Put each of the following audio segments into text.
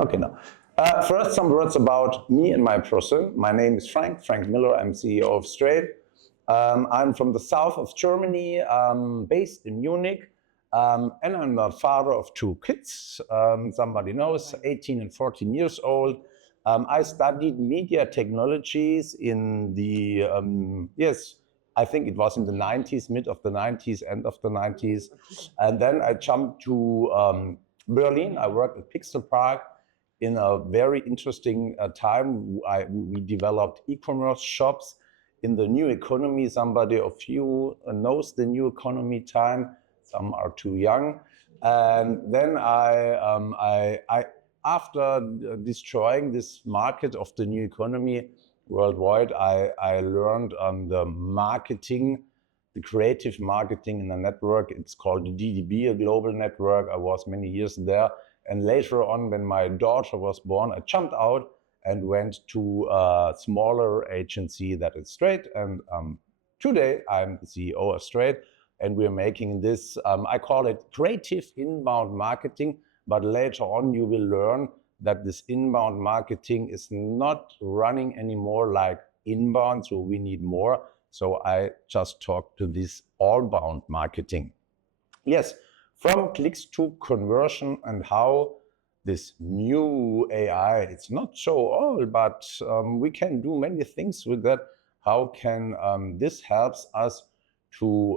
Okay, now. First, some words about me and my person. My name is Frank Miller. I'm CEO of Straight. I'm from the south of Germany, based in Munich, and I'm the father of two kids. Somebody knows, 18 and 14 years old. I studied media technologies in the, I think it was in the 90s, mid of the 90s, end of the 90s. And then I jumped to Berlin. I worked at Pixel Park in a very interesting time. We developed e-commerce shops in the new economy. Somebody of you knows the new economy time. Some are too young. And then after destroying this market of the new economy worldwide, I learned the marketing, the creative marketing in a network. It's called DDB, a global network. I was many years there. And later on, when my daughter was born, I jumped out and went to a smaller agency that is Straight. And today, I'm the CEO of Straight. And we're making this, I call it creative inbound marketing. But later on, you will learn that this inbound marketing is not running anymore like inbound, so we need more. So I just talked to this all-bound marketing. Yes, from clicks to conversion, and how this new AI, it's not so old, but we can do many things with that. How can this helps us to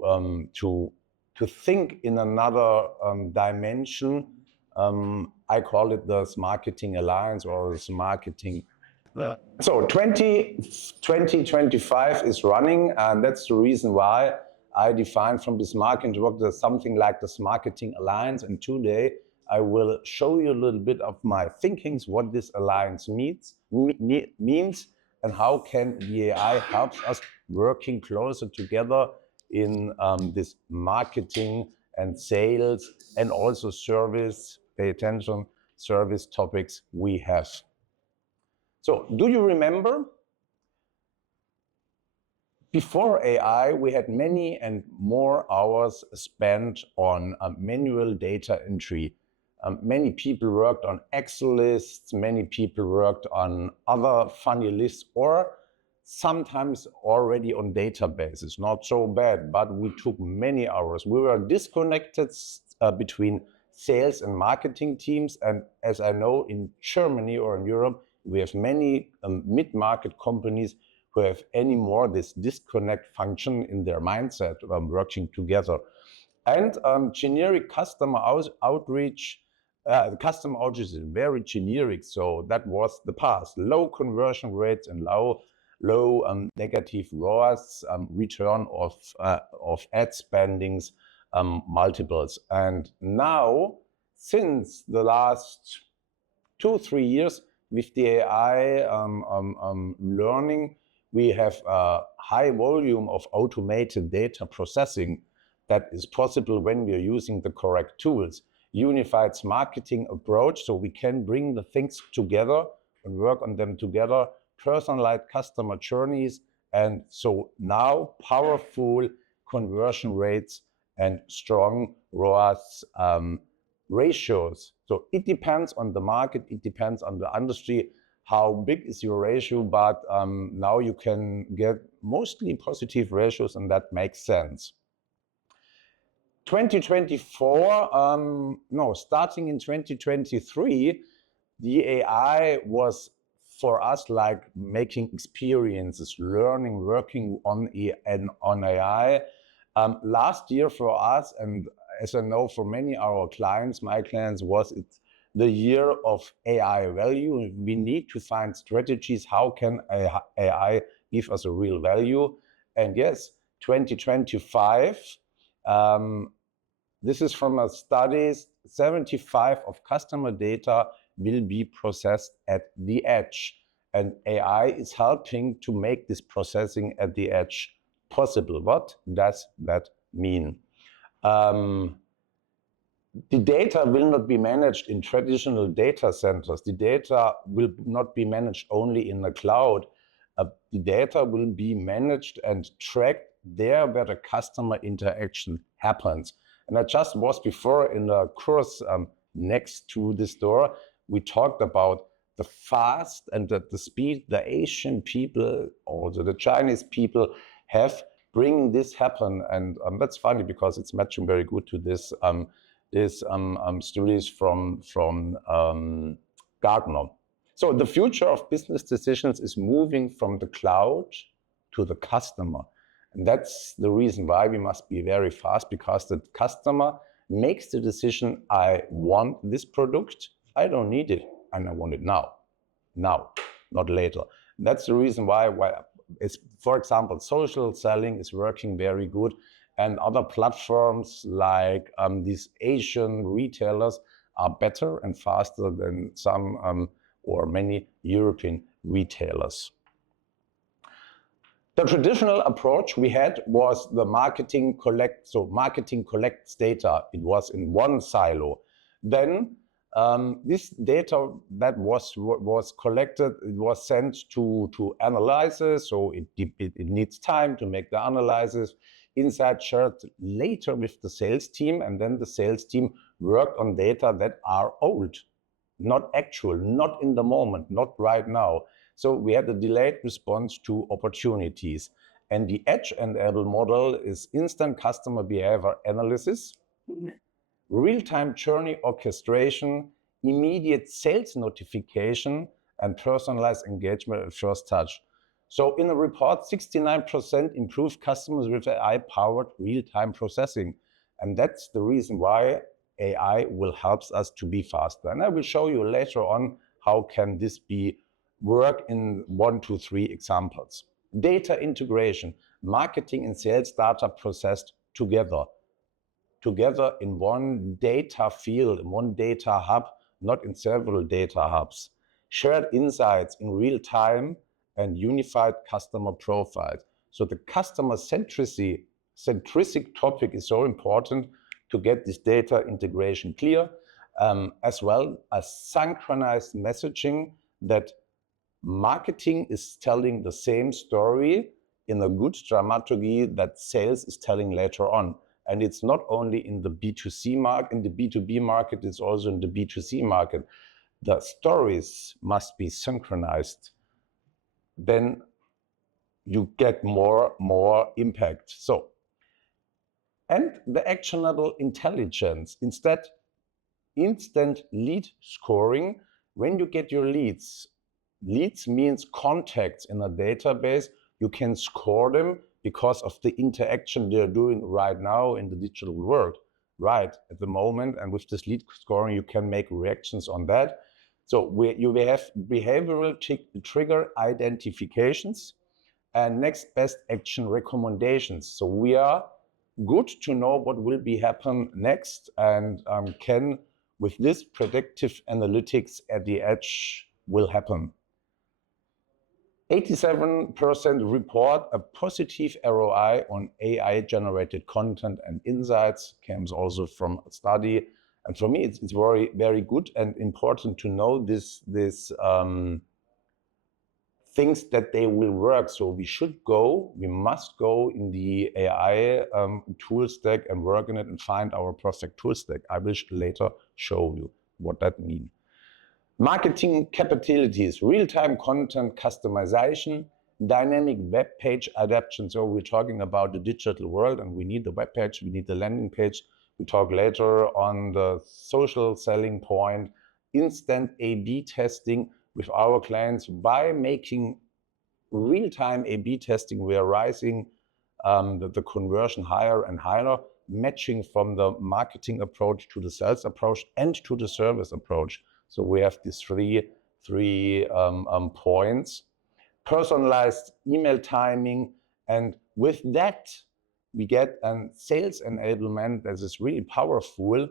think in another dimension? I call it the Smarketing Alliance or the Smarketing. So 2025 is running, and that's the reason why I defined from this marketing work there's something like the Smarketing Alliance. And today I will show you a little bit of my thinkings, what this alliance means, and how can the AI help us working closer together in this marketing and sales and also service, pay attention, service topics we have. So do you remember? Before AI, we had many and more hours spent on manual data entry. Many people worked on Excel lists, many people worked on other funny lists, or sometimes already on databases. Not so bad, but we took many hours. We were disconnected between sales and marketing teams. And as I know, in Germany or in Europe, we have many mid-market companies who have any more this disconnect function in their mindset working together. And generic customer outreach, customer outreach is very generic, so that was the past. Low conversion rates and low negative ROAS, return of ad spendings, multiples. And now, since the last 2-3 years, with the AI learning, we have a high volume of automated data processing that is possible when we are using the correct tools. Unified marketing approach, so we can bring the things together and work on them together, personalized customer journeys, and so now powerful conversion rates and strong ROAS ratios. So it depends on the market, it depends on the industry, how big is your ratio, but now you can get mostly positive ratios, and that makes sense. 2024, starting in 2023, the AI was for us like making experiences, learning, working on AI. Last year for us, and as I know for many of our clients, my clients, was it the year of AI value. We need to find strategies. How can AI give us a real value? And yes, 2025, this is from a study, 75% of customer data will be processed at the edge. And AI is helping to make this processing at the edge possible. What does that mean? The data will not be managed in traditional data centers. The data will not be managed only in the cloud. The data will be managed and tracked there where the customer interaction happens. And I just was before in a course next to this door we talked about the fast and the speed the Asian people, also the Chinese people have bringing this happen. And that's funny because it's matching very good to this studies from Gartner. So the future of business decisions is moving from the cloud to the customer. And that's the reason why we must be very fast, because the customer makes the decision, I want this product, I don't need it, and I want it now, not later. That's the reason why it's, for example, social selling is working very good, and other platforms like these Asian retailers are better and faster than some or many European retailers. The traditional approach we had was the marketing collects data. It was in one silo. Then this data that was collected, it was sent to analysis, so it needs time to make the analysis. Insight shared later with the sales team, and then the sales team worked on data that are old, not actual, not in the moment, not right now. So we had a delayed response to opportunities. And the edge-enabled model is instant customer behavior analysis, real-time journey orchestration, immediate sales notification, and personalized engagement at first touch. So in a report, 69% improved customers with AI-powered real-time processing. And that's the reason why AI will help us to be faster. And I will show you later on how can this work in 1, 2, 3 examples. Data integration, marketing and sales data processed together in one data field, in one data hub, not in several data hubs. Shared insights in real time and unified customer profiles. So the customer centric topic is so important to get this data integration clear, as well as synchronized messaging, that marketing is telling the same story in a good dramaturgy that sales is telling later on. And it's not only in the B2C market, in the B2B market, it's also in the B2C market. The stories must be synchronized. Then you get more impact. So, and the actionable intelligence, instant lead scoring. When you get your leads means contacts in a database, you can score them because of the interaction they're doing right now in the digital world, right at the moment. And with this lead scoring, you can make reactions on that. So you have behavioral trigger identifications and next best action recommendations. So we are good to know what will be happen next, and can, with this predictive analytics at the edge, will happen. 87% report a positive ROI on AI-generated content and insights, comes also from a study. And for me, it's very, very good and important to know this things that they will work. So we must go in the AI tool stack and work in it and find our perfect tool stack. I will later show you what that means. Marketing capabilities, real-time content customization, dynamic web page adaptation. So we're talking about the digital world, and we need the web page, we need the landing page. We talk later on the social selling point, instant A/B testing with our clients. By making real-time A/B testing, we are rising the conversion higher and higher, matching from the marketing approach to the sales approach and to the service approach. So we have these three points. Personalized email timing, and with that we get a sales enablement that is really powerful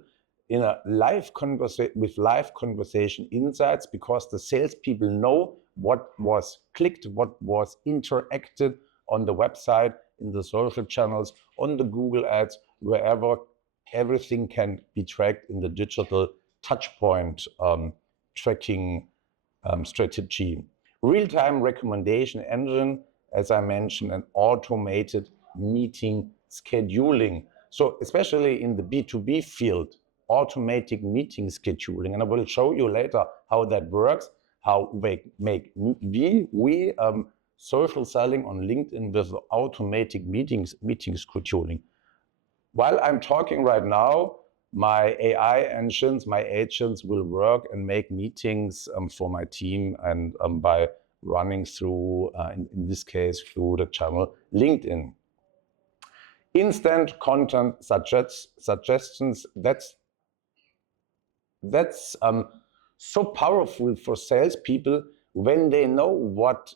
in a live conversation insights, because the salespeople know what was clicked, what was interacted on the website, in the social channels, on the Google ads, wherever. Everything can be tracked in the digital touchpoint tracking strategy. Real-time recommendation engine, as I mentioned, and automated meeting scheduling. So especially in the B2B field, automatic meeting scheduling. And I will show you later how that works, how we make social selling on LinkedIn with automatic meeting scheduling. While I'm talking right now, my AI engines, my agents will work and make meetings for my team, and by running through, in this case, through the channel LinkedIn. Instant content suggestions, that's so powerful for salespeople when they know what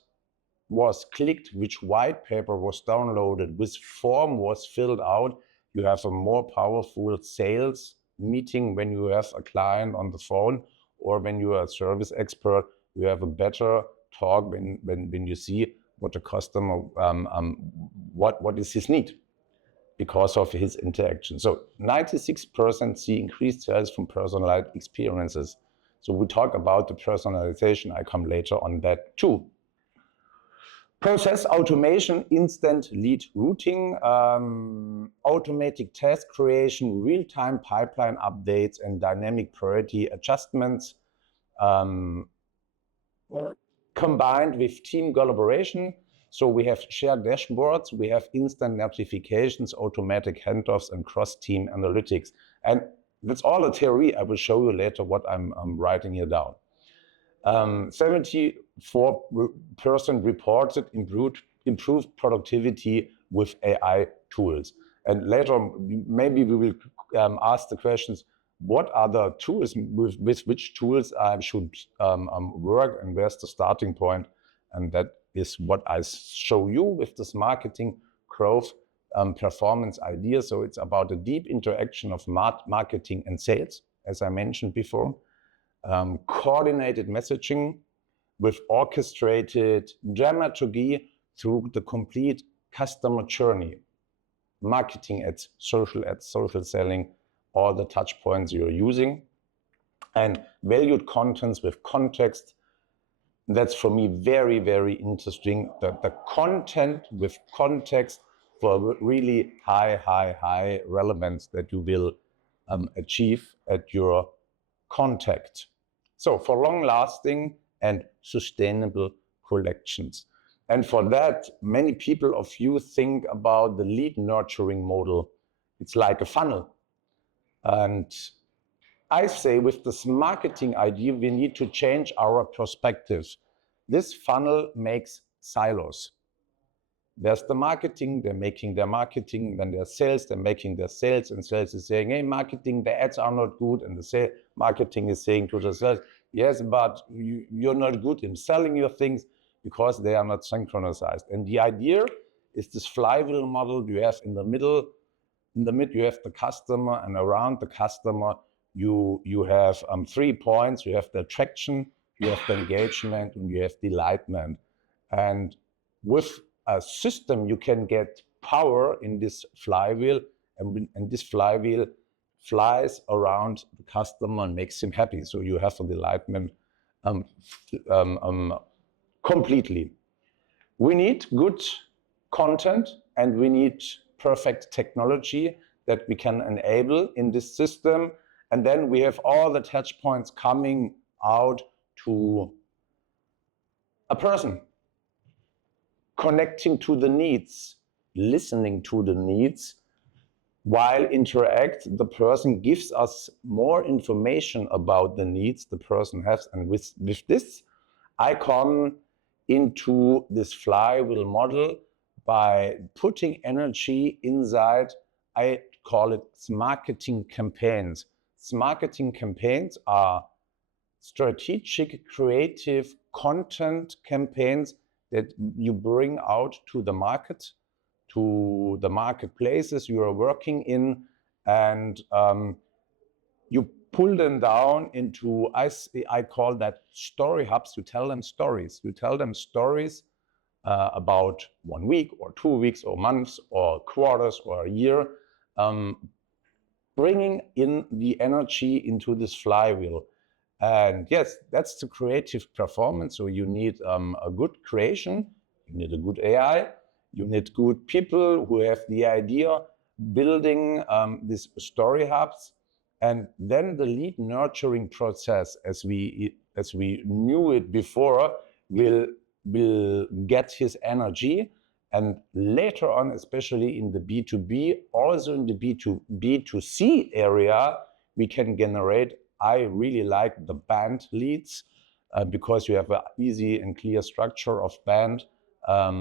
was clicked, which white paper was downloaded, which form was filled out. You have a more powerful sales meeting when you have a client on the phone, or when you are a service expert, you have a better talk when you see what the customer, what is his need because of his interaction. So 96% see increased sales from personalized experiences. So we talk about the personalization. I come later on that too. Process automation, instant lead routing, automatic task creation, real-time pipeline updates, and dynamic priority adjustments, combined with team collaboration. So we have shared dashboards, we have instant notifications, automatic handoffs, and cross-team analytics. And that's all a theory. I will show you later what I'm writing here down. 74% reported improved productivity with AI tools. And later, maybe we will ask the questions, what are the tools, with which tools I should work, and where's the starting point? And that is what I show you with this marketing growth performance idea. So it's about a deep interaction of marketing and sales, as I mentioned before. Coordinated messaging with orchestrated dramaturgy through the complete customer journey. Marketing ads, social selling, all the touch points you're using. And valued contents with context. That's for me very, very interesting. The content with context for really high relevance that you will achieve at your contact. So for long-lasting and sustainable collections. And for that, many people of you think about the lead nurturing model. It's like a funnel. And I say with this marketing idea, we need to change our perspectives. This funnel makes silos. There's the marketing, they're making their marketing, then there's sales, they're making their sales, and sales is saying, hey, marketing, the ads are not good, and the marketing is saying to the sales, yes, but you're not good in selling your things because they are not synchronized. And the idea is this flywheel model. You have in the middle you have the customer, and around the customer you have 3 points. You have the attraction, you have the engagement, and you have delightment. And with a system, you can get power in this flywheel, and this flywheel flies around the customer and makes him happy. So you have a delightment completely. We need good content, and we need perfect technology that we can enable in this system. And then we have all the touch points coming out to a person, connecting to the needs, listening to the needs. While interact, the person gives us more information about the needs the person has. And with this, I come into this flywheel model by putting energy inside. I call it Smarketing campaigns. Smarketing campaigns are strategic, creative content campaigns that you bring out to the market, to the marketplaces you are working in, and you pull them down into, I call that story hubs. You tell them stories. You tell them stories about 1 week or 2 weeks or months or quarters or a year, bringing in the energy into this flywheel. And yes, that's the creative performance. So you need a good creation, you need a good AI, you need good people who have the idea, building these story hubs. And then the lead nurturing process, as we knew it before, will get his energy. And later on, especially in the B2B, also in the B2C area, we can generate, I really like the band leads, because you have an easy and clear structure of band. How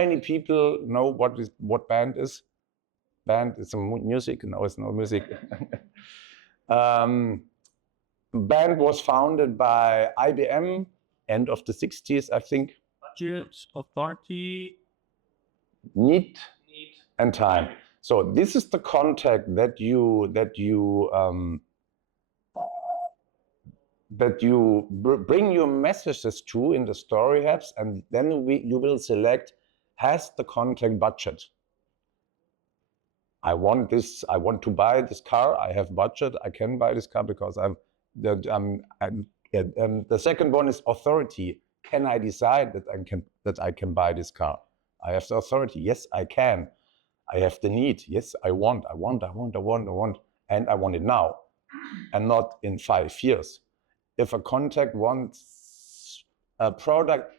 many people know what band is? Band is some music? No, it's no music. Band was founded by IBM, end of the 60s, I think. Budget, authority, Need and time. So this is the contact that you bring your messages to in the story hubs, and then you will select, has the contact budget? I want this. I want to buy this car. I have budget. I can buy this car because and the second one is authority. Can I decide that I can buy this car? I have the authority. Yes, I can. I have the need. Yes, I want, and I want it now, and not in 5 years. If a contact wants a product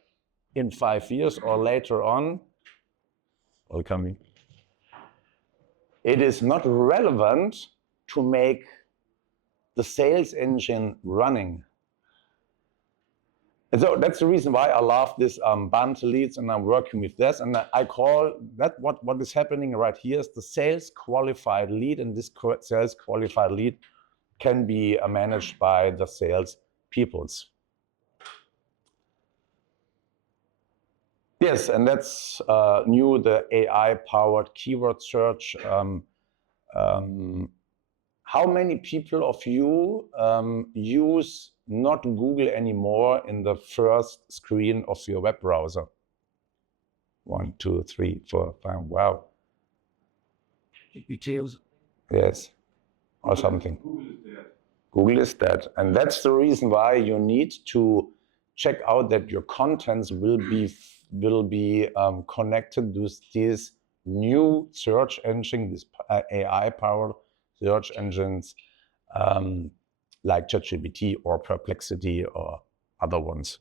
in 5 years or later on, welcome. It is not relevant to make the sales engine running. And so that's the reason why I love this band leads, and I'm working with this. And I call that what is happening right here is the sales qualified lead, and this sales qualified lead can be managed by the sales peoples. Yes, and that's new, the AI-powered keyword search. How many people of you use not Google anymore in the first screen of your web browser? 1, 2, 3, 4, 5. Wow. details. Yes, or something. Google is dead. And that's the reason why you need to check out that your contents will be connected to this new search engine, this AI-powered search engines like ChatGPT or Perplexity or other ones.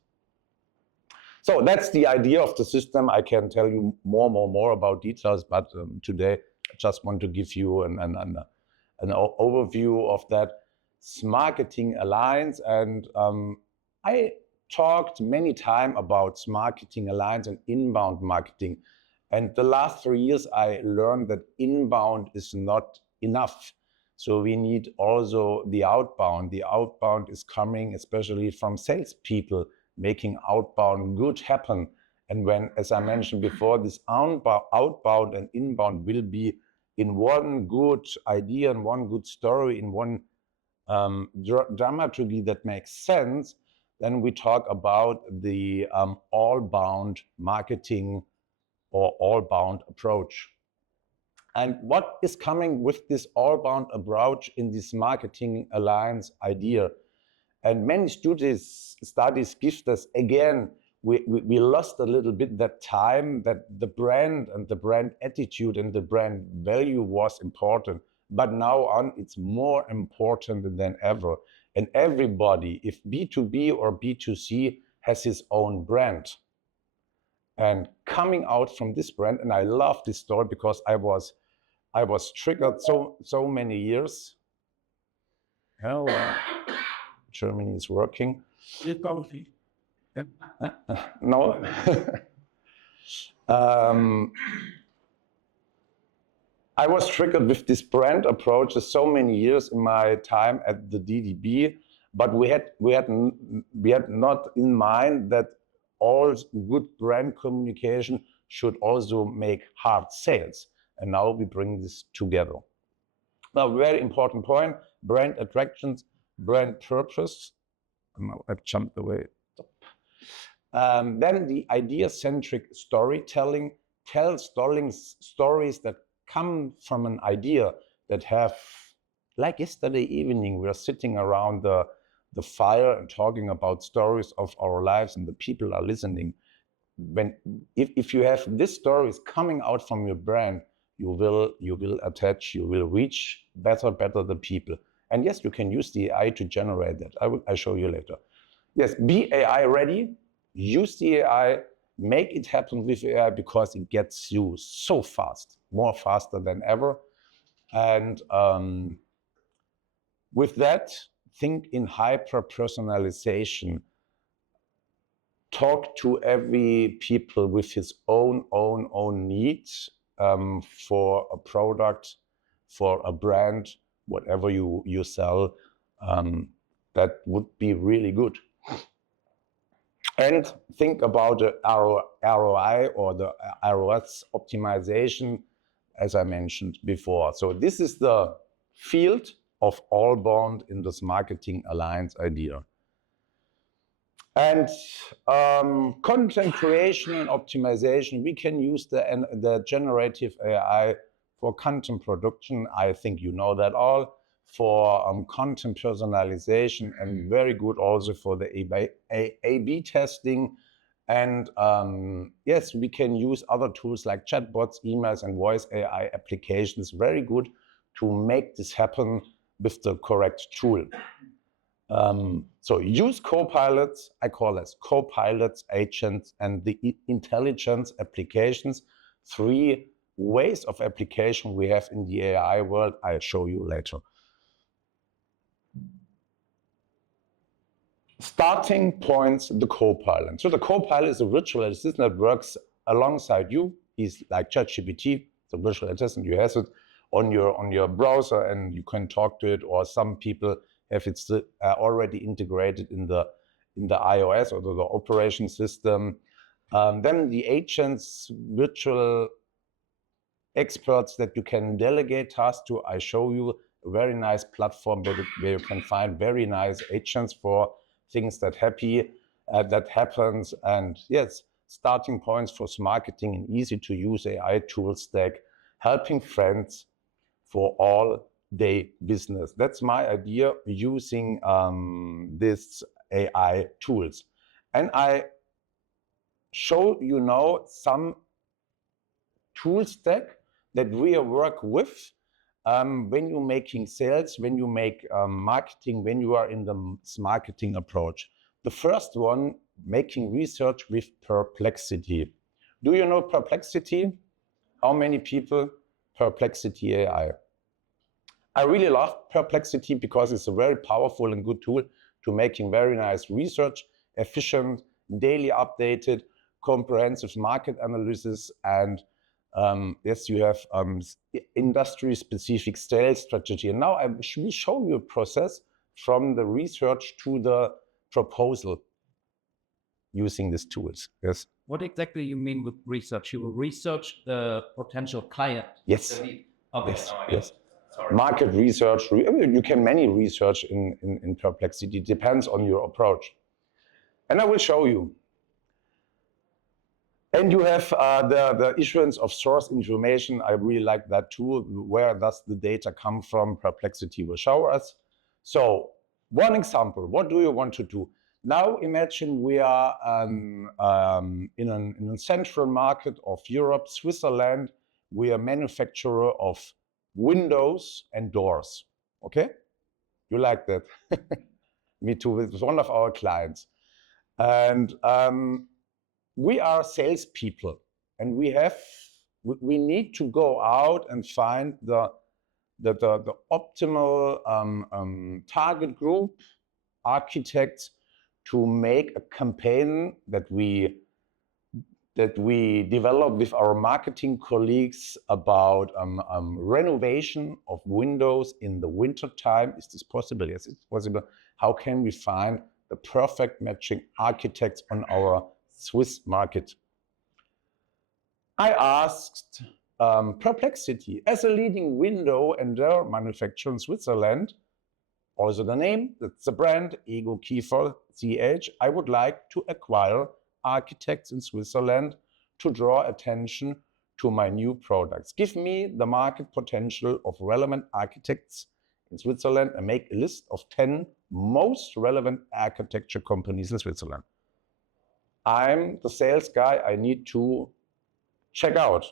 So that's the idea of the system. I can tell you more about details, but today I just want to give you an overview of that Smarketing Alliance. And I talked many times about Smarketing Alliance and inbound marketing. And the last 3 years, I learned that inbound is not enough. So we need also the outbound. The outbound is coming especially from salespeople, making outbound good happen. And when, as I mentioned before, this outbound and inbound will be in one good idea and one good story, in one dramaturgy that makes sense, then we talk about the all-bound marketing or all-bound approach. And what is coming with this all-bound approach in this Smarketing Alliance idea? And many studies give us, again, we lost a little bit that time that the brand and the brand attitude and the brand value was important. But now on, it's more important than ever. And everybody, if B2B or B2C, has his own brand. And coming out from this brand, and I love this story because I was triggered so many years. Hell, Germany is working. No. I was triggered with this brand approach so many years in my time at the DDB, but we had not in mind that all good brand communication should also make hard sales. And now we bring this together. Now, very important point, brand attractions, brand purpose. I've jumped away. Then the idea-centric storytelling, tell stories that come from an idea, that have, like yesterday evening, we are sitting around the fire and talking about stories of our lives, and the people are listening. If you have these stories coming out from your brand, you will attach, you will reach better the people. And yes, you can use the AI to generate that. I'll show you later. Yes, be AI ready, use the AI, make it happen with AI because it gets you so fast, more faster than ever. And with that, think in hyper-personalization. Talk to every people with his own needs for a product, for a brand, whatever you sell. That would be really good. And think about the ROI or the ROS optimization, as I mentioned before. So this is the field of all bound in this Smarketing Alliance idea. And content creation and optimization, we can use the generative AI for content production. I think you know that all. For content personalization, and very good also for the A/B testing. And yes, we can use other tools like chatbots, emails, and voice AI applications. Very good to make this happen with the correct tool. So use co-pilots, I call this co-pilots, agents, and the intelligence applications. 3 ways of application we have in the AI world. I'll show you later. Starting points, the co-pilot. So the co-pilot is a virtual assistant that works alongside you. He's like ChatGPT, the virtual assistant. You have it on your browser and you can talk to it, or some people have it already integrated in the iOS or the operation system. Then the agents, virtual experts that you can delegate tasks to. I show you a very nice platform where you can find very nice agents for things that happens. And yes, starting points for Smarketing, an easy to use AI tool stack, helping friends for all day business. That's my idea using this AI tools. And I show you now some tool stack that we work with when you're making sales, when you make marketing, when you are in the Smarketing approach. The first one, making research with Perplexity. Do you know Perplexity? How many people? Perplexity AI. I really love Perplexity because it's a very powerful and good tool to making very nice research, efficient, daily updated, comprehensive market analysis, and yes, you have industry-specific sales strategy. And now I will show you a process from the research to the proposal using these tools. Yes. What exactly you mean with research? You will research the potential client. Yes. Okay. Yes. No, Yes. Market research. You can many research in Perplexity. It depends on your approach. And I will show you. And you have the issuance of source information. I really like that too. Where does the data come from? Perplexity will show us. So one example, what do you want to do? Now imagine we are in a central market of Europe, Switzerland. We are a manufacturer of windows and doors. Okay? You like that? Me too, it's one of our clients. And we are salespeople, and we need to go out and find the optimal target group, architects, to make a campaign that we develop with our marketing colleagues about renovation of windows in the winter time. Is this possible? Yes, it's possible. How can we find the perfect matching architects on our Swiss market? I asked Perplexity, as a leading window and door manufacturer in Switzerland, also the name, that's the brand, Ego Kiefer CH, I would like to acquire architects in Switzerland to draw attention to my new products. Give me the market potential of relevant architects in Switzerland and make a list of 10 most relevant architecture companies in Switzerland. I'm the sales guy. I need to check out.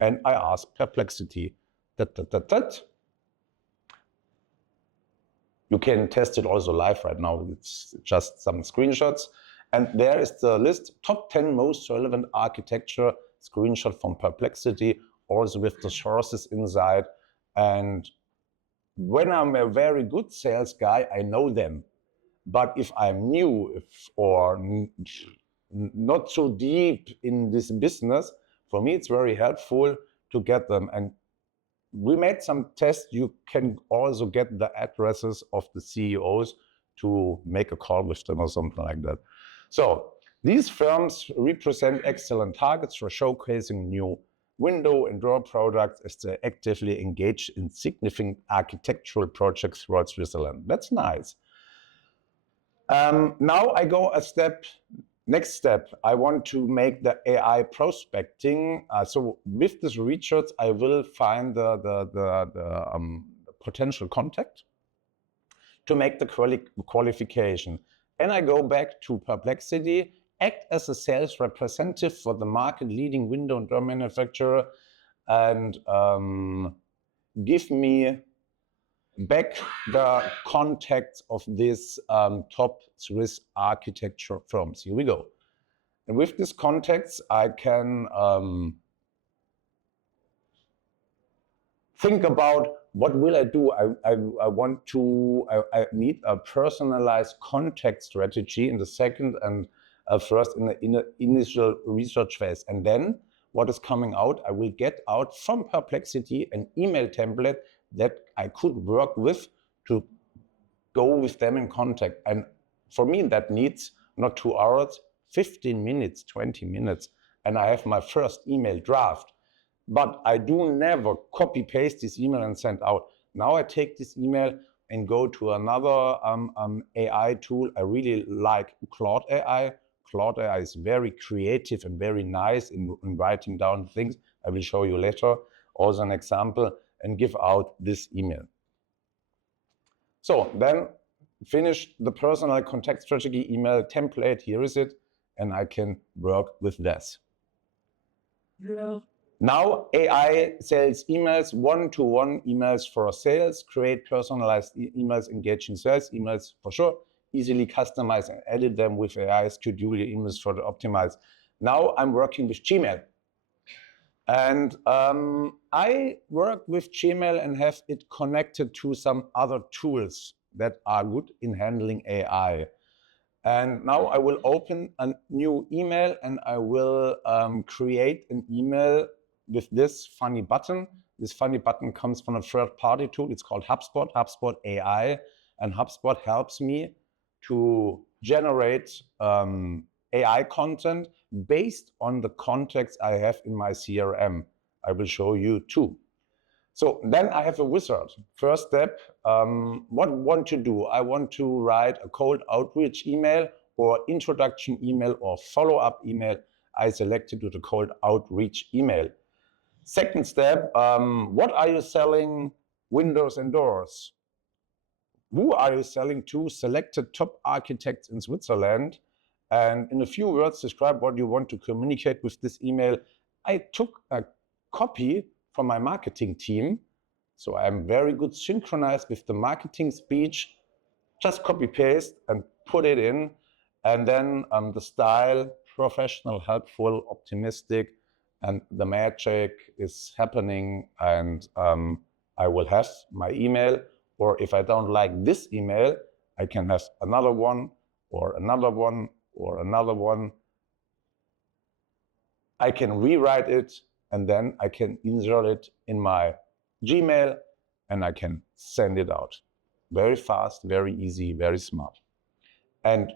And I ask Perplexity, that. You can test it also live right now. It's just some screenshots. And there is the list, top 10 most relevant architecture, screenshot from Perplexity, also with the sources inside. And when I'm a very good sales guy, I know them. But if I'm new or not so deep in this business, for me, it's very helpful to get them. And we made some tests. You can also get the addresses of the CEOs to make a call with them or something like that. So these firms represent excellent targets for showcasing new window and door products as they actively engage in significant architectural projects throughout Switzerland. That's nice. Now I go a step. Next step, I want to make the AI prospecting. So with this research, I will find the potential contact to make the qualification. And I go back to Perplexity, act as a sales representative for the market leading window and door manufacturer, and give me back the contacts of these top Swiss architecture firms. Here we go. And with these contacts, I can think about what will I do. I need a personalized contact strategy in the second and first in the initial research phase. And then what is coming out, I will get out from Perplexity an email template that I could work with to go with them in contact. And for me, that needs not 2 hours, 15 minutes, 20 minutes. And I have my first email draft. But I do never copy paste this email and send out. Now I take this email and go to another AI tool. I really like Claude AI. Claude AI is very creative and very nice in writing down things. I will show you later also an example, and give out this email. So then finish the personal contact strategy email template. Here is it. And I can work with this. Yeah. Now AI sells emails, one-to-one emails for sales, create personalized emails, engaging sales emails for sure, easily customize and edit them with AI, schedule your emails for the optimize. Now I'm working with Gmail. And I work with Gmail and have it connected to some other tools that are good in handling AI. And now I will open a new email and I will create an email with this funny button. This funny button comes from a third-party tool. It's called HubSpot, HubSpot AI. And HubSpot helps me to generate AI content based on the context I have in my CRM. I will show you too. So then I have a wizard. First step, what I want to do? I want to write a cold outreach email or introduction email or follow-up email. I selected to the cold outreach email. Second step, what are you selling? Windows and doors. Who are you selling to? Selected top architects in Switzerland. And in a few words, describe what you want to communicate with this email. I took a copy from my marketing team. So I'm very good synchronized with the marketing speech. Just copy paste and put it in. And then the style, professional, helpful, optimistic, and the magic is happening. And I will have my email. Or if I don't like this email, I can have another one or another one or another one. I can rewrite it and then I can insert it in my Gmail and I can send it out. Very fast, very easy, very smart. And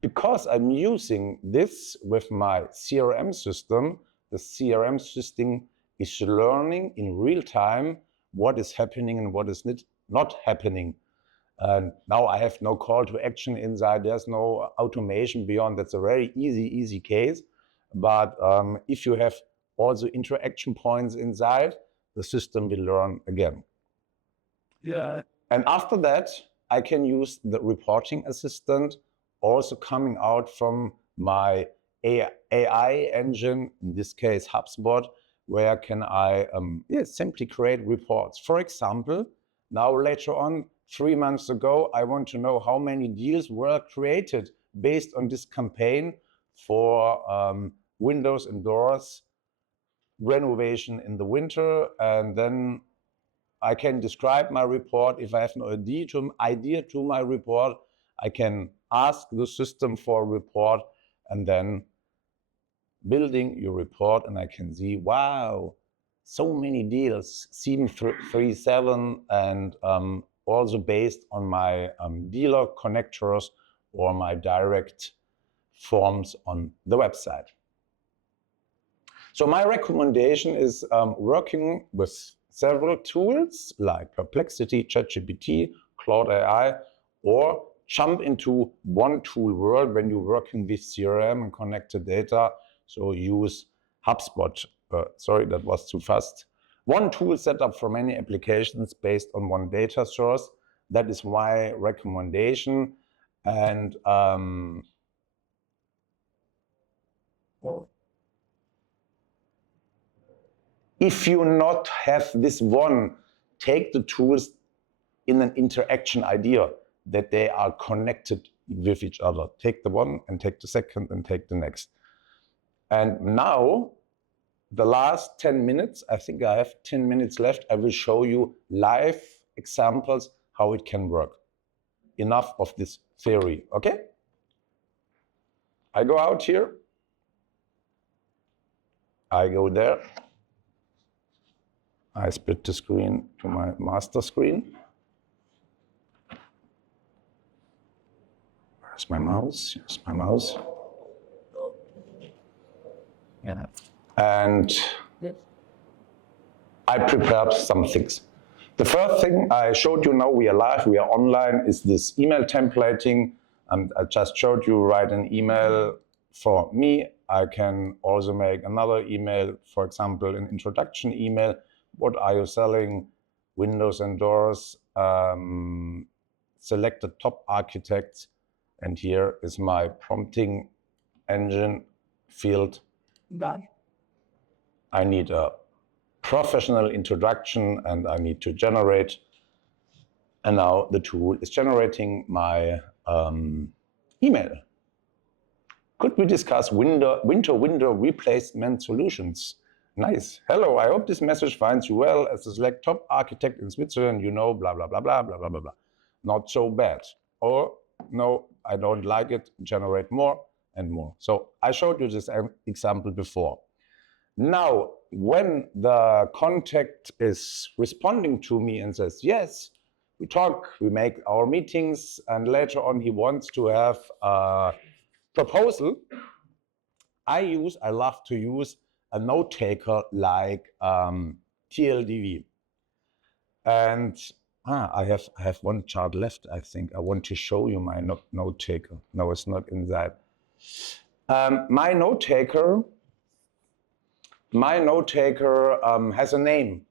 because I'm using this with my CRM system, the CRM system is learning in real time what is happening and what is not happening. And now I have no call to action inside. There's no automation beyond. That's a very easy case. But if you have also interaction points inside, the system will learn again. Yeah. And after that, I can use the reporting assistant also coming out from my AI engine, in this case HubSpot, where can I simply create reports. For example, now later on, 3 months ago, I want to know how many deals were created based on this campaign for windows and doors renovation in the winter, and then I can describe my report. If I have no idea to my report, I can ask the system for a report, and then building your report, and I can see, wow, so many deals, 737, and also based on my dealer connectors or my direct forms on the website. So my recommendation is working with several tools like Perplexity, ChatGPT, Cloud AI, or jump into one tool world when you're working with CRM and connected data. So use HubSpot. Sorry, that was too fast. One tool set up for many applications based on one data source. That is my recommendation. And if you not have this one, take the tools in an interaction idea that they are connected with each other. Take the one and take the second and take the next. And now, the last 10 minutes, I think I have 10 minutes left, I will show you live examples how it can work. Enough of this theory, okay? I go out here. I go there. I split the screen to my master screen. Where's my mouse? Here's my mouse. Yeah. And I prepared some things. The first thing I showed you, now we are live, we are online, is this email templating. I just showed you write an email for me. I can also make another email, for example, an introduction email. What are you selling? Windows and doors. Select the top architects. And here is my prompting engine field. Done. I need a professional introduction and I need to generate. And now the tool is generating my email. Could we discuss winter window replacement solutions? Nice. Hello, I hope this message finds you well. As a select top architect in Switzerland, you know, blah, blah, blah, blah, blah, blah, blah, blah. Not so bad. Or, no, I don't like it, generate more and more. So I showed you this example before. Now, when the contact is responding to me and says, yes, we talk, we make our meetings, and later on he wants to have a proposal, I love to use a note taker like TLDV. And I have one chart left, I think. I want to show you my note taker. No, it's not inside. My note taker has a name.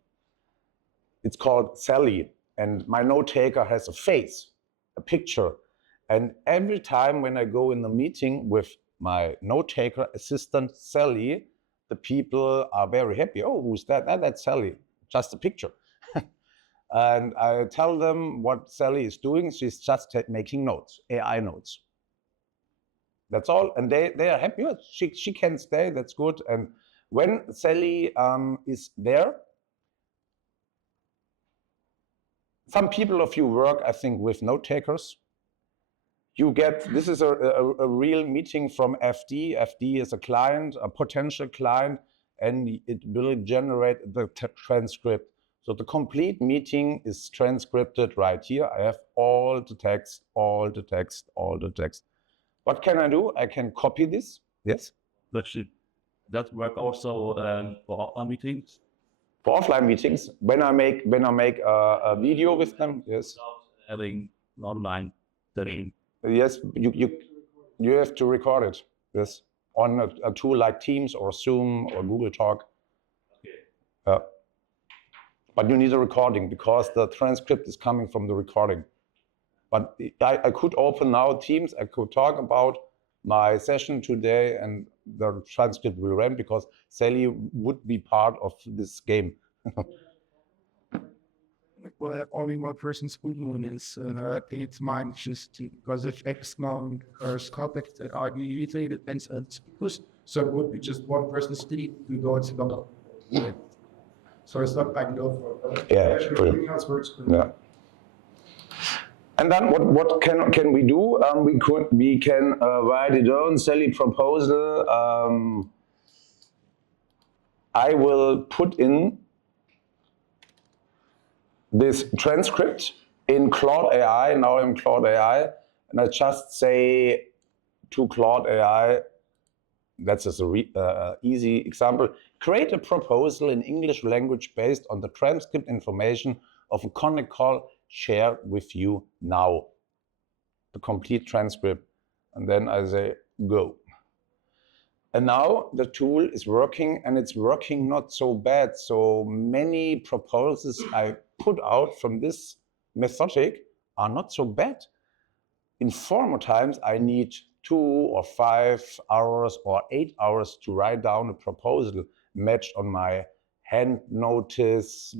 It's called Sally. And my note taker has a face, a picture. And every time when I go in a meeting with my note taker assistant, Sally, the people are very happy. Oh, who's that? That's Sally, just a picture. And I tell them what Sally is doing. She's just making notes, AI notes. That's all. And they are happy. Oh, she can stay, that's good. And when Sally is there, some people of you work, I think, with note takers. You get, this is a real meeting from FD. FD is a client, a potential client, and it will generate the transcript. So the complete meeting is transcribed right here. I have all the text, all the text, all the text. What can I do? I can copy this. Yes? That work also for offline meetings? For offline meetings, when I make a video with them, yes. Having online setting. Yes, you have to record it. Yes, on a tool like Teams or Zoom or Google Talk. Okay. But you need a recording because the transcript is coming from the recording. But I could open now Teams. I could talk about my session today, and the transcript will run because Sally would be part of this game. Well, only one person speaking is it's mine just because if X now or topics that are usually depends on speakers, so it would be just one person speak to go to the so it's not back and forth. Yeah, Everything else works. Yeah. And then what can we do? We can write it down. Sally proposal. I will put in this transcript in Claude AI. Now I'm Claude AI, and I just say to Claude AI. That's just a easy example. Create a proposal in English language based on the transcript information of a connect call. Share with you now. The complete transcript. And then I say, go. And now the tool is working, and it's working not so bad. So many proposals I put out from this methodic are not so bad. In former times, I need 2 or 5 hours or 8 hours to write down a proposal matched on my hand notes.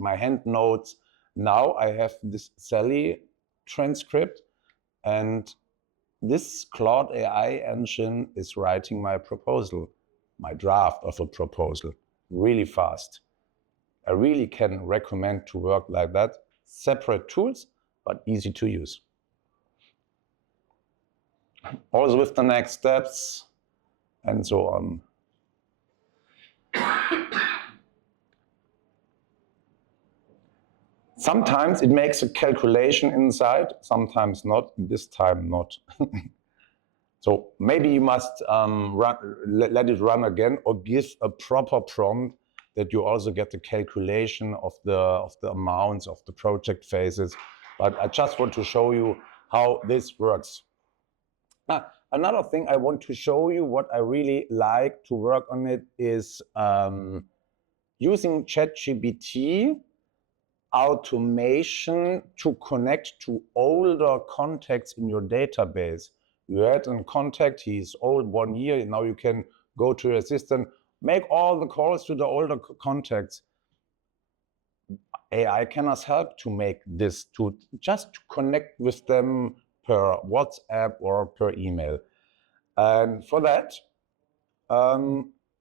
Now I have this Sally transcript, and this Claude AI engine is writing my proposal, my draft of a proposal, really fast. I really can recommend to work like that. Separate tools, but easy to use. Also with the next steps and so on. Sometimes it makes a calculation inside, sometimes not, this time not. So maybe you must let it run again, or give a proper prompt that you also get the calculation of the amounts of the project phases. But I just want to show you how this works. Another thing I want to show you, what I really like to work on it, is using ChatGPT automation to connect to older contacts in your database. You had a contact, he's old 1 year, and now you can go to your assistant, make all the calls to the older contacts. AI cannot help to make this, to just to connect with them per WhatsApp or per email. And for that,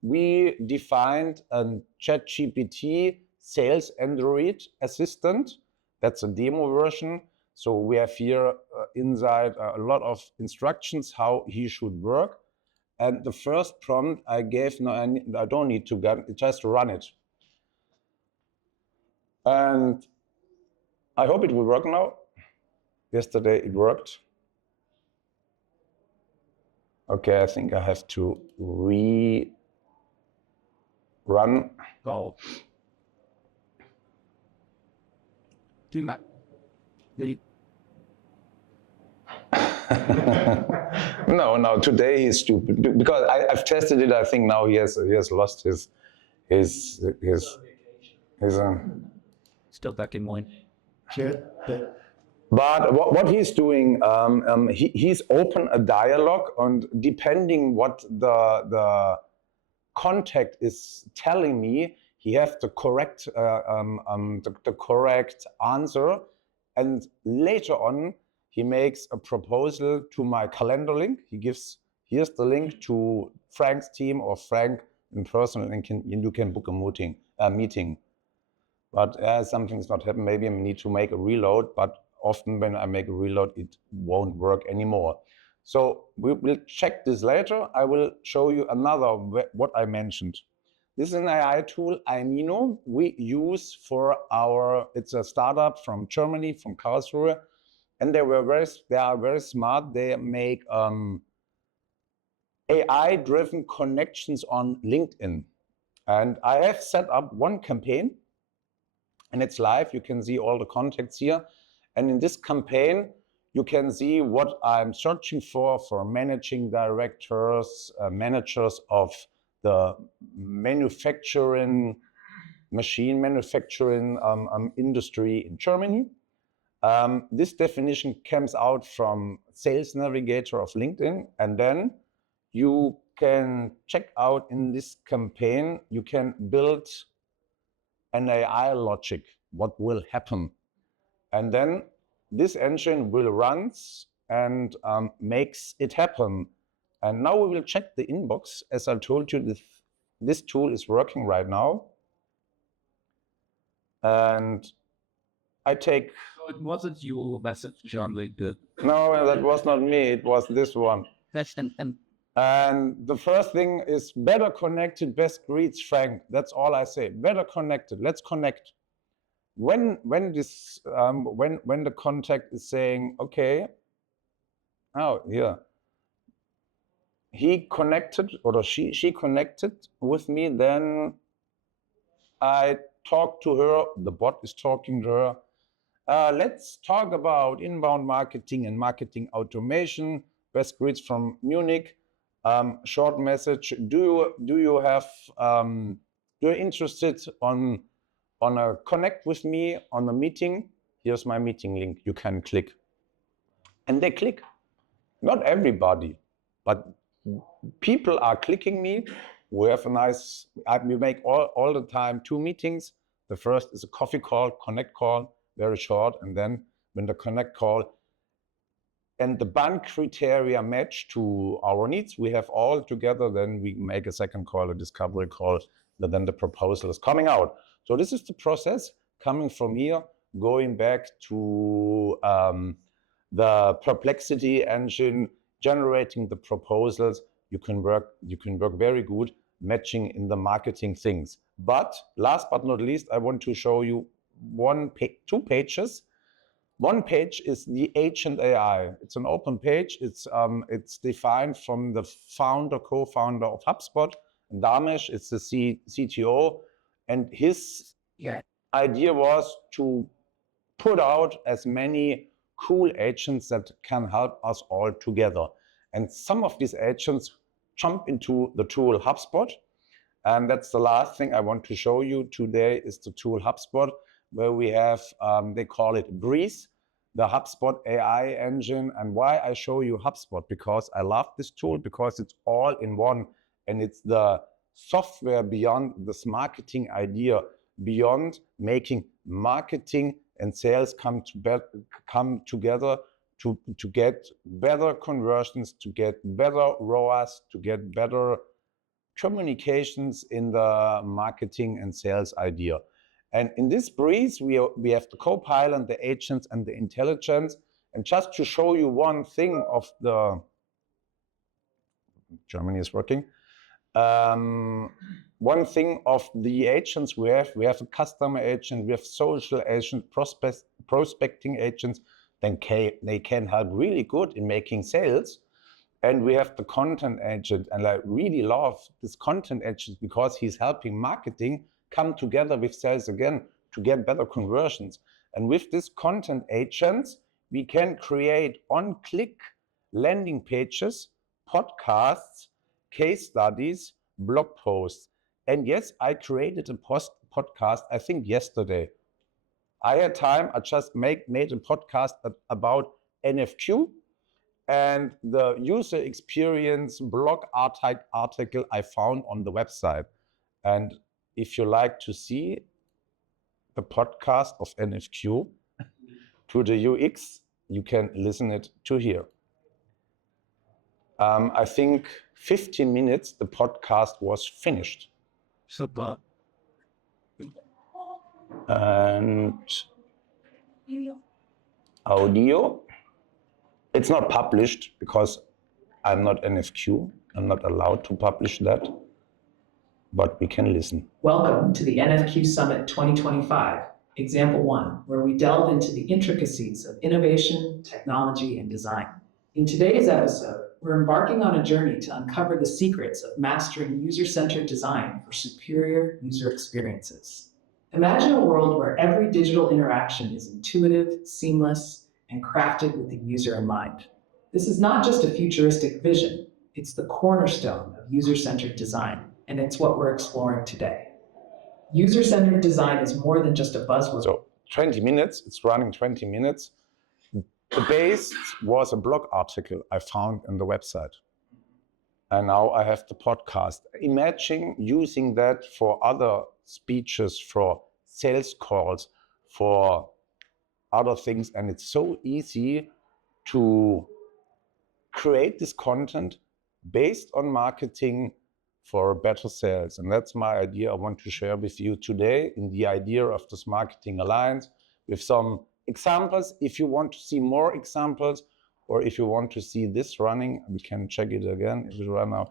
we defined a ChatGPT sales Android assistant. That's a demo version. So we have here inside a lot of instructions how he should work. And the first prompt I gave, no, I don't need to just run it. And I hope it will work now. Yesterday it worked. Okay, I think I have to run. Go. Do that. No, today he's stupid because I've tested it. I think now he has lost his Still back in mind. But what he's doing, he's open a dialogue, and depending what the contact is telling me, he has the correct correct answer, and later on he makes a proposal to my calendar link. He gives, here's the link to Frank's team or Frank in person, and you can book a meeting. But something's not happened. Maybe I need to make a reload, but often when I make a reload, it won't work anymore. So we will check this later. I will show you another, what I mentioned. This is an AI tool, Imino, we use for it's a startup from Germany, from Karlsruhe. And they are very smart. They make AI-driven connections on LinkedIn. And I have set up one campaign, and it's live. You can see all the contacts here. And in this campaign, you can see what I'm searching for managing directors, managers of the machine manufacturing industry in Germany. This definition comes out from Sales Navigator of LinkedIn, and then you can check out in this campaign, you can build an AI logic, what will happen. And then this engine will run and makes it happen. And now we will check the inbox. As I told you, this tool is working right now. And I take... So it wasn't your message, John. No, that was not me. It was this one. And the first thing is better connected, best greets, Frank. That's all I say. Better connected. Let's connect. When the contact is saying, okay, oh yeah, he connected or she connected with me, then I talk to her. The bot is talking to her. Let's talk about inbound marketing and marketing automation. Best greets from Munich. Short message. Do you have you're interested on a connect with me on a meeting? Here's my meeting link. You can click, and they click. Not everybody, but people are clicking me. We have a nice. We make all the time 2 meetings. The first is a coffee call, connect call, very short, and then when the connect call and the band criteria match to our needs, we have all together, then we make a second call, a discovery call, then the proposal is coming out. So this is the process coming from here, going back to the Perplexity engine, generating the proposals. You can work very good matching in the marketing things. But last but not least, I want to show you 2 pages. One page is the Agent AI. It's an open page. It's defined from the co-founder of HubSpot, Damesh. It's the CTO, and his idea was to put out as many cool agents that can help us all together. And some of these agents jump into the tool HubSpot. And that's the last thing I want to show you today is the tool HubSpot, where we have, they call it Breeze, the HubSpot AI engine. And why I show you HubSpot? Because I love this tool, because it's all in one. And it's the software beyond this marketing idea, beyond making marketing and sales come together to get better conversions, to get better ROAS, to get better communications in the marketing and sales idea. And in this Breeze, we have the co-pilot, the agents, and the intelligence. And just to show you one thing of the... Germany is working. One thing of the agents we have a customer agent, we have social agent, prospecting agents, then they can help really good in making sales. And we have the content agent, and I really love this content agent because he's helping marketing come together with sales again to get better conversions. And with this content agents, we can create on-click landing pages, podcasts, case studies, blog posts. And yes, I created a podcast, I think yesterday. I had time, I just made a podcast about NFQ and the user experience blog article I found on the website. And if you like to see the podcast of NFQ to the UX, you can listen it to here. I think 15 minutes, the podcast was finished. Super. And audio, it's not published because I'm not NFQ. I'm not allowed to publish that, but we can listen. Welcome to the NFQ Summit 2025, Example 1, where we delve into the intricacies of innovation, technology, and design. In today's episode, we're embarking on a journey to uncover the secrets of mastering user-centered design for superior user experiences. Imagine a world where every digital interaction is intuitive, seamless, and crafted with the user in mind. This is not just a futuristic vision, it's the cornerstone of user-centered design, and it's what we're exploring today. User-centered design is more than just a buzzword. So 20 minutes, it's running 20 minutes. The base was a blog article I found on the website. and now I have the podcast. Imagine using that for other speeches, for sales calls, for other things, and it's so easy to create this content based on marketing for better sales. And that's my idea I want to share with you today in the idea of this Smarketing Alliance with some examples. If you want to see more examples, or if you want to see this running, we can check it again if it run now.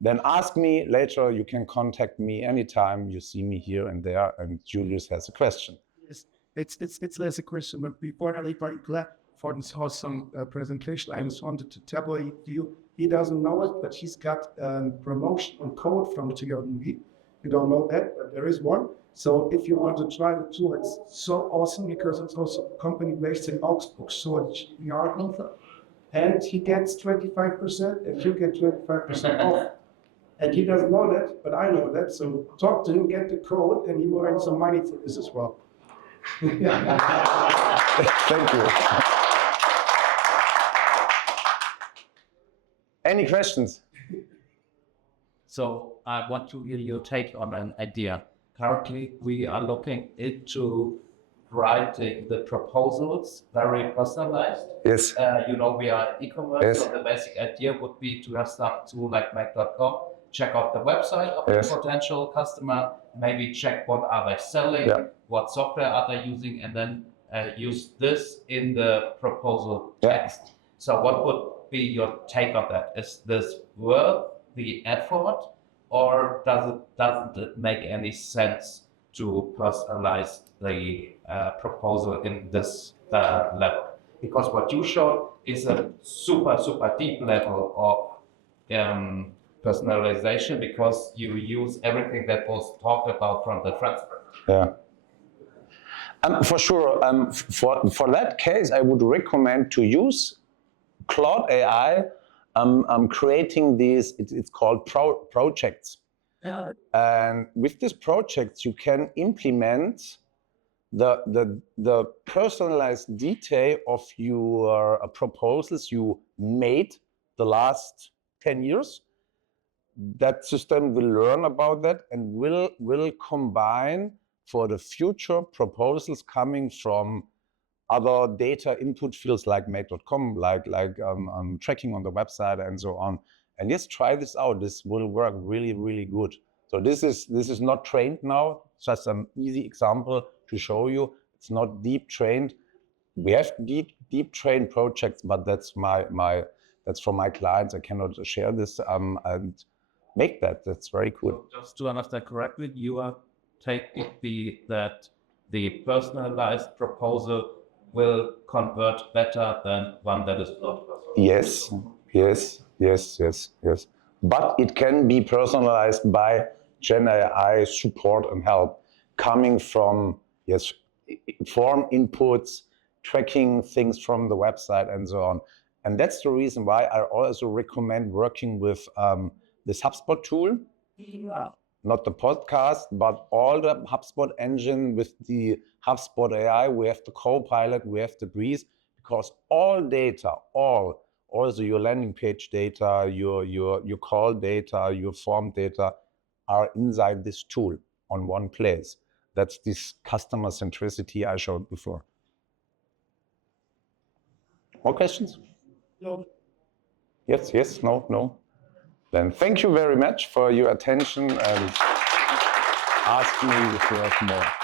Then ask me later. You can contact me anytime you see me here and there, and Julius has a question. Yes, it's less a question, but before I leave, very glad for this awesome presentation. I just wanted to tell you, he doesn't know it, but he's got a promotion code from TGV. You don't know that, but there is one. So if you want to try the tool, it's so awesome because it's also a company based in Augsburg, so it's and he gets 25%, and you get 25% off. And he doesn't know that, but I know that. So talk to him, get the code, and he will earn some money for this as well. Thank you. Any questions? So I want to hear your take on an idea. Currently, we are looking into writing the proposals very personalized. Yes. We are e-commerce, Yes. so the basic idea would be to have some tool like make.com, check out the website of Yes. the potential customer, maybe check what are they selling, Yeah. what software are they using, and then use this in the proposal text. So what would be your take on that? Is this worth the effort, or doesn't it make any sense to personalize the proposal in this level? Because what you showed is a super deep level of personalization, because you use everything that was talked about from the transcript. Yeah. For sure. For that case, I would recommend to use Cloud AI. Creating these, it's called projects. And with these projects, you can implement the personalized detail of your proposals you made the last 10 years. That system will learn about that and will combine for the future proposals coming from other data input fields like make.com, like tracking on the website and so on. And just try this out. This will work really good. So this is not trained now. It's just an easy example to show you. It's not deep trained. We have deep trained projects, but that's that's for my clients. I cannot share this and make that. That's very cool. So just to understand correctly, you are taking that the personalized proposal will convert better than one that is not personalized. Yes. But it can be personalized by Gen AI support and help, coming from form inputs, tracking things from the website and so on. And that's the reason why I also recommend working with this HubSpot tool. Not the podcast, but all the HubSpot engine with the HubSpot AI. We have the Copilot, we have the Breeze, because all data, also your landing page data, your call data, your form data are inside this tool on one place. That's this customer centricity I showed before. More questions? No. Yes, no. Then thank you very much for your attention and ask me if you have more.